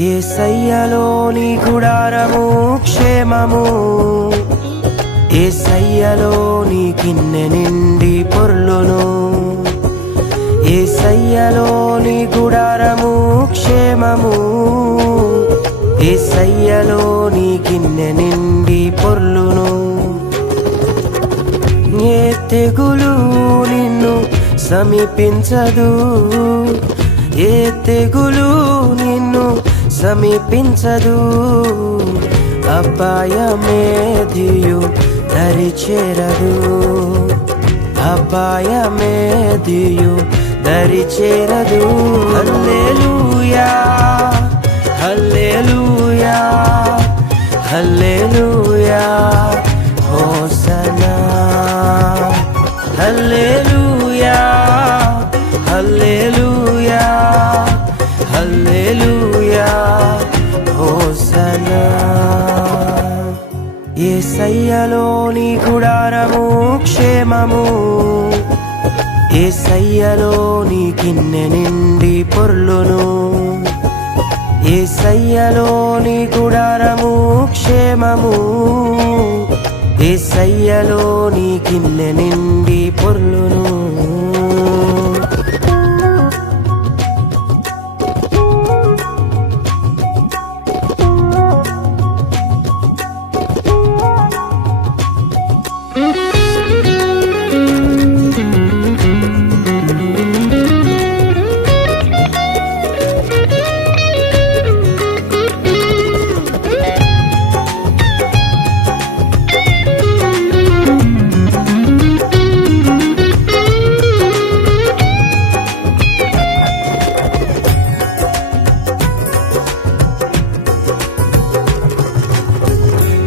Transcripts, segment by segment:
యేసయ్యలోని గుడారము క్షేమము, యేసయ్యలోని గిన్నె నిండి పొర్లును. యేసయ్యలోని గుడారము క్షేమము, యేసయ్యలోని గిన్నె నిండి పొర్లును. ఏ తెగులు నిన్ను సమీపించదు, ఏ తెగులు నిన్ను సమీపించదు. అపాయమేదియు దరిచేరదు, అపాయమేదియు దరిచేరదు. హల్లెలూయా హల్లెలూయా హల్లెలూయా హోసనా. హల్లెలూయా హల్లెలూయా హల్లెలూయా హోసనా. యేసయ్యలోని గుడారము క్షేమము, యేసయ్యలోని గిన్నె నిండి పొర్లును. యేసయ్యలోని గుడారము క్షేమము, యేసయ్యలోని గిన్నె నిండి పొర్లును.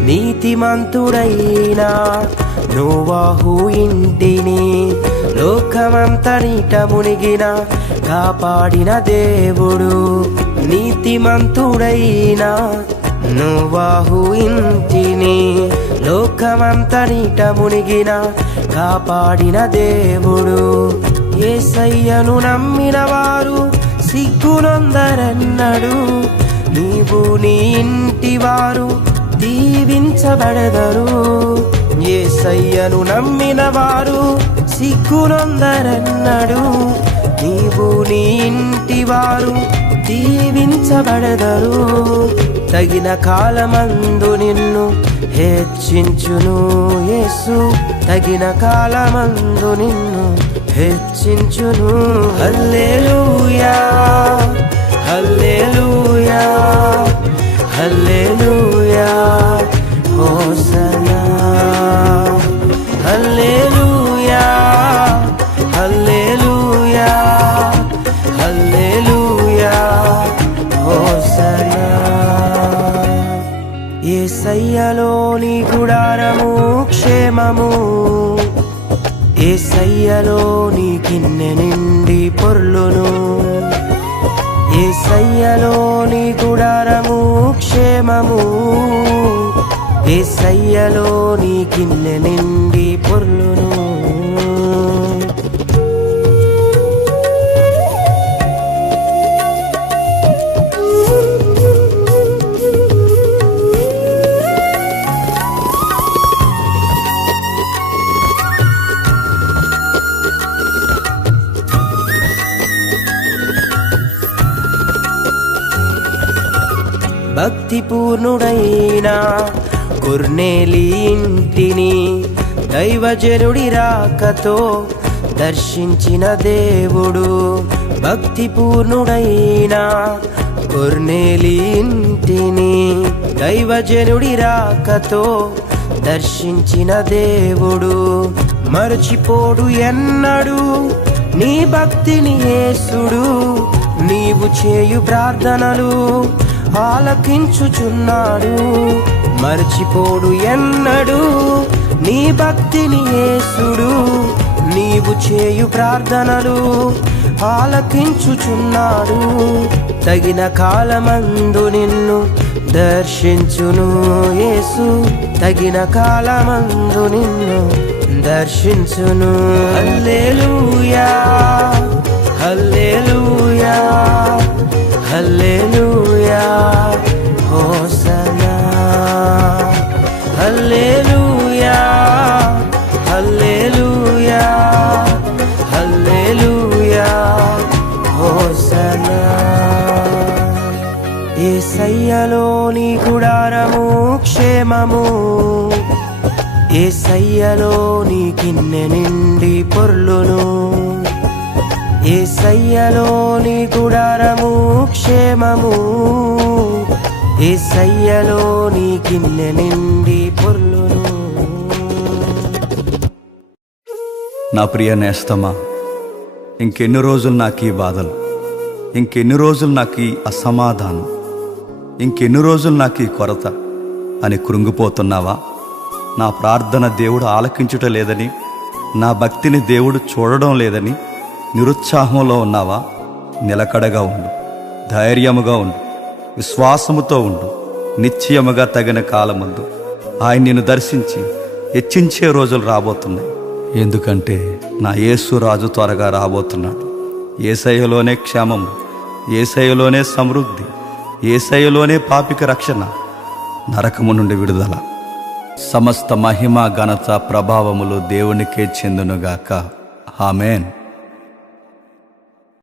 నీతిమంతుడైన నోవాహు ఇంటిని లోకమంతనిట మునిగిన కాపాడిన దేవుడు. నీతిమంతుడైన నోవాహు ఇంటిని లోకమంతనిట మునిగిన కాపాడిన దేవుడు. యేసయ్యను నమ్మిన వారు సిగ్గునొందరన్నడు, నీవు నీ ఇంటి వారు దీవించబడెదరు. యేసయ్యను నమ్మిన వారు సిగ్గునొందరన్నడు, నీవు నీ ఇంటి వారు దీవించబడెదరు. తగిన కాలమందు నిన్ను హెచ్చించును యేసు, తగిన కాలమందు నిన్ను హెచ్చించును. హల్లెలూయా హల్లెలూయా హల్లెలూయా హోసనా. హల్లెలూయా హల్లెలూయా హల్లెలూయా హోసనా. యేసయ్యలోని గుడారము క్షేమము, యేసయ్యలోని గిన్నె నిండి పొర్లును. యేసయ్యలోని గుడారము క్షేమము, యేసయ్యలోని గిన్నె నిండి పొర్లును. భక్తి పూర్ణుడైన కొర్నేలి ఇంటిని దైవజనుడి రాకతో దర్శించిన దేవుడు. భక్తి పూర్ణుడైన కొర్నేలి ఇంటిని దైవజనుడి రాకతో దర్శించిన దేవుడు. మరచిపోడు ఎన్నడు నీ భక్తిని యేసుడు, నీవు చేయు ప్రార్థనలు ఆలకించుచున్నాడు. మరచిపోడు ఎన్నడు నీ భక్తిని యేసుడు, నీవు చేయు ప్రార్థనలు ఆలకించుచున్నాడు. తగిన కాలమందు నిన్ను దర్శించును యేసు, తగిన కాలమందు నిన్ను దర్శించును. హల్లెలూయా హల్లెలూయా హల్లెలూయా యేసయ్యలోని గుడారము క్షేమము, యేసయ్యలోని గిన్నె నిండి పొర్లును. యేసయ్యలోని గుడారము క్షేమము, యేసయ్యలోని గిన్నె నిండి పొర్లును. నా ప్రియ నేస్తమా, ఇంకెన్ని రోజులు నాకు ఈ బాధలు, ఇంకెన్ని రోజులు నాకు ఈ అసమాధానం, ఇంకెన్ని రోజులు నాకు ఈ కొరత అని కృంగిపోతున్నావా? నా ప్రార్థన దేవుడు ఆలకించుట లేదని, నా భక్తిని దేవుడు చూడడం లేదని నిరుత్సాహంలో ఉన్నావా? నిలకడగా ఉండు, ధైర్యముగా ఉండు, విశ్వాసముతో ఉండు. నిశ్చయముగా తగిన కాలమందు ఆయన నిన్ను దర్శించి హెచ్చించే రోజులు రాబోతున్నాయి. ఎందుకంటే నా యేసు రాజు త్వరగా రాబోతున్నాడు. యేసయ్యలోనే క్షేమం, యేసయ్యలోనే సమృద్ధి, యేసయ్యలోనే పాపిక రక్షణ, నరకము నుండి విడుదల. సమస్త మహిమ ఘనత ప్రభావములు దేవునికే చెందునుగాక. ఆమేన్.